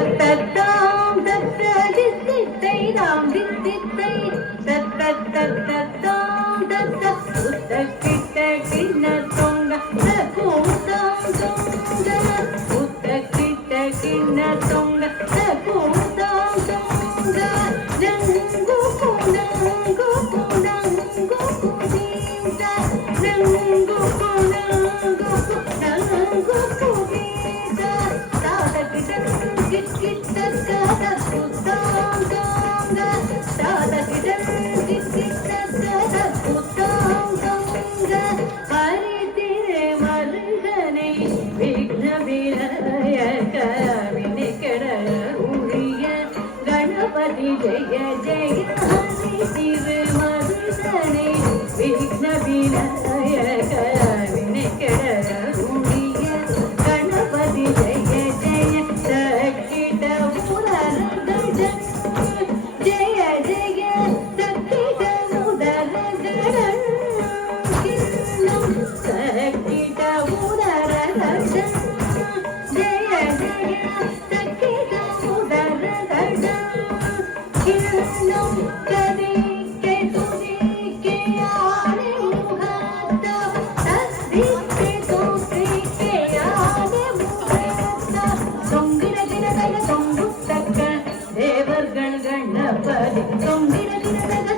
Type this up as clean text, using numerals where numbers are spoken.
தத்தத்தாம் தத்ததித்தித்தை ராம் தித்தித்தை தத்தத்தத்தாம் தத்த உத்தக்கிட்ட கிண்ண தொங்க கூத்தாம் தொங்க உத்தக்கிட்ட கிண்ண தொங்க கூத்தாம் தொங்க நங்கு குணங்கு குணங்கு குதீந்த நங்கு குணங்கு குணங்கு குதீந்த தாதகிட்ட கிட்ட தாத கூத்தாம் தொங்க தாதகிட்ட கிட்ட தாத கூத்தாம் தொங்க ஹரிதிரே மருகனை விக்ன விநாயக வினைக்கட உரிய கணபதி ஜெய ஜெய ஹரிதிரே மருகனை விக்ன விநாயக வினைக்கட உரிய கணபதி ஜெய ஜெய தக்கிட உரகட ஜெய ஜெய தக்கிட உதரகட தக்கிட உதரகட ஜெய ஜெய தக்கிட உதரகட கிரணம் கதிக்கை துதிக்கை ஆனே முகத்த தஸ்திக்கை துதிக்கை ஆனே முகத்த தொங்கிட கிடக தொங்குத்தக்க தேவர்கள் கணபதி தொங்கிட கிடக